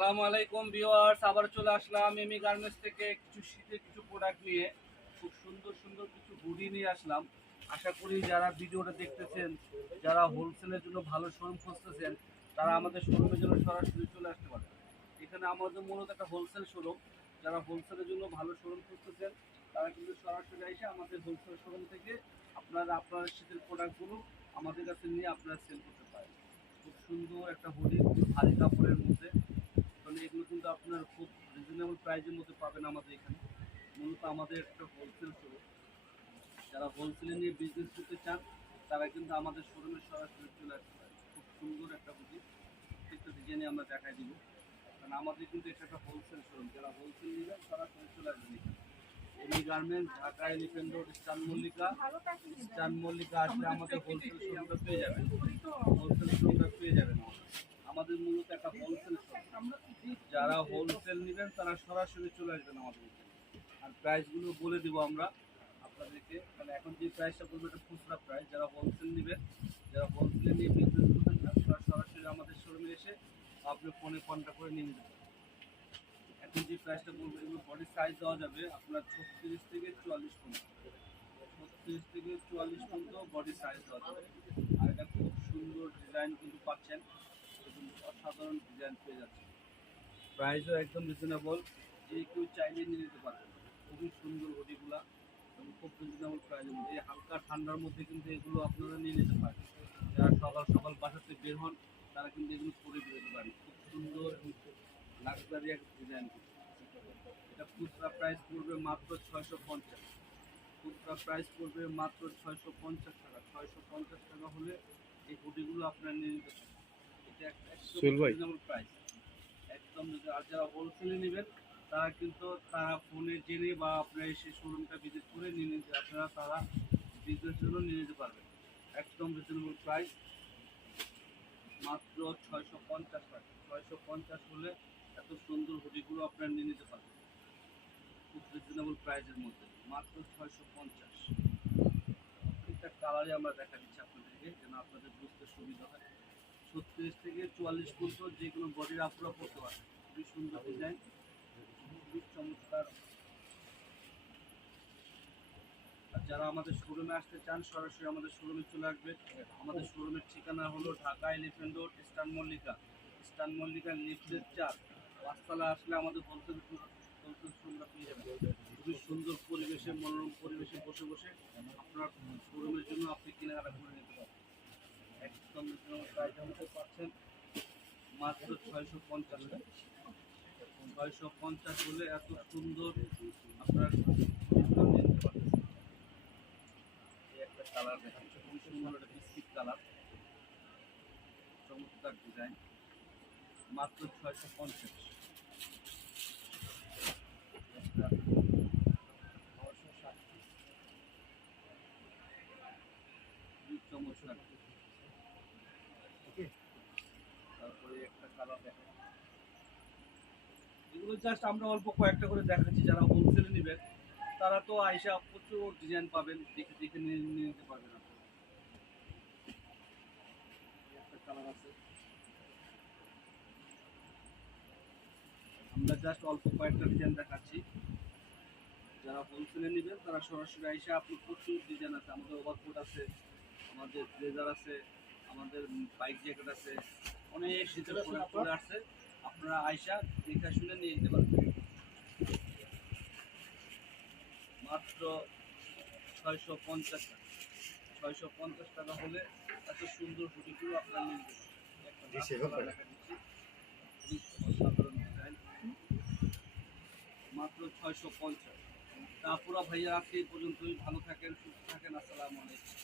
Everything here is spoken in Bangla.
আসসালামু আলাইকুম ভিউয়ার্স, আবার চলে আসলাম এমি গার্মেন্টস থেকে কিছু শীতের কিছু প্রোডাক্ট নিয়ে। খুব সুন্দর সুন্দর কিছু হুডি নিয়ে আসলাম। আশা করি যারা ভিডিওটা দেখতেছেন, যারা হোলসেলের জন্য ভালো শোরুম খুঁজতেছেন, তারা আমাদের শোরুমের জন্য সরাসরি চলে আসতে পারে। এখানে আমাদের মূলত একটা হোলসেল শোরুম। যারা হোলসেলের জন্য ভালো শোরুম খুঁজতেছেন, তারা কিন্তু সরাসরি এসে আমাদের হোলসেল শোরুম থেকে আপনারা আপনার শীতের প্রোডাক্টগুলো আমাদের কাছে নিয়ে আপনারা সেল করতে পারেন। খুব সুন্দর একটা হুডি, খুব ভারী কাপড়ের মধ্যে। তাহলে এগুলো কিন্তু আপনার খুব রিজনেবল প্রাইসের মধ্যে পাবেন আমাদের এখানে। মূলত আমাদের একটা হোলসেল শোরুম। যারা হোলসেলে নিয়ে বিজনেস করতে চান, তারা কিন্তু আমাদের শোরুমে সরাসরি চলে আসতে পারে। খুব সুন্দর একটা বুঝি প্রত্যেকটা ডিজাইনে আমরা দেখাই দিব, কারণ আমাদের কিন্তু এটা একটা হোলসেল শোরুম। যারা হোলসেল নেবেন সরাসরি চলে আসবেন এখানে। এমি গার্মেন্টস, ঢাকা এলিফ্যান্ট রোড, স্টান মল্লিকা আসলে আমাদের হোলসেল শোরুমটা পেয়ে যাবেন। হোলসেল শোরুমটা পেয়ে যাবেন আমাদের মূলত একটা হোলসেল শোরুম। যারা হোলসেল নেবেন তারা সরাসরি চলে আসবেন আমাদের এখানে। আর প্রাইসগুলো বলে দিব আমরা আপনাদেরকে, মানে এখন যে প্রাইসটা বলবো এটা খুচরা প্রাইস। যারা হোলসেল নেবেন, যারা হোলসেল নিয়ে বিজনেস করতে চান, তারা সরাসরি আমাদের শোরুমে এসে আপনি ফোনে কন্ট্যাক্ট করে নিয়ে নিতে পারেন। এখন যে প্রাইসটা বলবো এগুলো বডির সাইজ দেওয়া যাবে আপনার 36 থেকে 44 পর্যন্ত। 36 থেকে 44 পর্যন্ত বডি সাইজ দেওয়া যাবে। আর এটা খুব সুন্দর ডিজাইন কিন্তু পাচ্ছেন, এবং অসাধারণ ডিজাইন পেয়ে যাচ্ছে। প্রাইসও একদম রিজনেবল, যে কেউ চাইলে নিয়ে নিতে পারবেন। খুবই সুন্দর হুডিগুলা এবং খুব রিজনেবল প্রাইসের মধ্যে। এই হালকা ঠান্ডার মধ্যে কিন্তু এগুলো আপনারা নিয়ে নিতে পারেন। যারা সকাল সকাল বাসাতে বের হন, তারা কিন্তু এগুলো পরে বেরোতে পারেন। খুব সুন্দর এবং লাক্সারি একটা ডিজাইন। এটা খুচরা প্রাইস পড়বে মাত্র 650। খুচরা প্রাইস পড়বে মাত্র 650 টাকা। 650 টাকা হলে এই হুডিগুলো আপনারা নিয়ে নিতে পারেন। এটা একদম রিজনেবল প্রাইস, একদম। আর যারা হোলসেলে নেবেন, তারা কিন্তু তারা ফোনে জেনে বা আপনার এসে শোরুমটা ভিজিট করে নিয়ে নিতে, আপনারা তারা বিজনেসের জন্য নিয়ে নিতে পারবেন। একদম রিজনেবল প্রাইস, মাত্র 650 টাকা। 650 হলে এত সুন্দর হুডিগুলো আপনারা নিয়ে নিতে পারবেন খুব রিজনেবল প্রাইসের মধ্যে, মাত্র 650। প্রত্যেকটা কালারে আমরা দেখা দিচ্ছি আপনাদেরকে, যেন আপনাদের বুঝতে সুবিধা হয়। 36 থেকে 44 পর্যন্ত যে কোনো বডির আপনারা পড়তে পারেন। খুবই সুন্দর ডিজাইন, খুবই চমৎকার। আর যারা আমাদের শোরুমে আসতে চান, সরাসরি আমাদের শোরুমে চলে আসবে। আমাদের শোরুমের ঠিকানা হলো ঢাকা এলিফ্যান্ট রোড, স্টান মল্লিকা লিফটের 4, পাঁচতলা আসলে আমাদের হোলসেল শোরুমটা পেয়ে যাবেন। খুবই সুন্দর পরিবেশে, মনোরম পরিবেশে বসে বসে আপনার শোরুমের জন্য আপনি কেনাকাটা করে নিতে পারেন। একদম প্রাইসের মধ্যে পাচ্ছেন মাত্র 650 টাকা। 650 হলে এত সুন্দর আপনার ডিসকাউন্ট নিতে পারবেন। এই একটা কালার দেখাচ্ছে, খুবই সুন্দর একটা বিস্কিট কালার, চমৎকার ডিজাইন, মাত্র 650। একটা 960, খুবই চমৎকার। তারপরে একটা কালার দেখা, এগুলো জাস্ট আমরা অল্প কয়েকটা করে দেখাচ্ছি। যারা হোলসেলে নেবেন, তারা তো আইসা প্রচুর ডিজাইন পাবেন, দেখে দেখে নিয়ে নিতে পারবেন আপনারা। একটা কালার আছে, আমরা জাস্ট অল্প কয়েকটা ডিজাইন দেখাচ্ছি। যারা হোলসেলে নেবেন, তারা সরাসরি আইসা, আপনি প্রচুর ডিজাইন আছে। আমাদের ওভারকোট আছে, আমাদের ব্লেজার আছে, আমাদের বাইক জ্যাকেট আছে, অনেক শীতের প্রোডাক্ট চলে আসছে। আপনারা আইসা দেখে শুনে নিয়ে নিতে পারবেন। মাত্র 650 টাকা। 650 টাকা হলে এত সুন্দর হুডিগুলো আপনারা নিয়ে নিতে পারবেন। একটা দেখা দিচ্ছি, অসাধারণ ডিজাইন, মাত্র 650। তারপর ভাইয়া আজকে এই পর্যন্তই। ভালো থাকেন, সুস্থ থাকেন। আসসালামু আলাইকুম।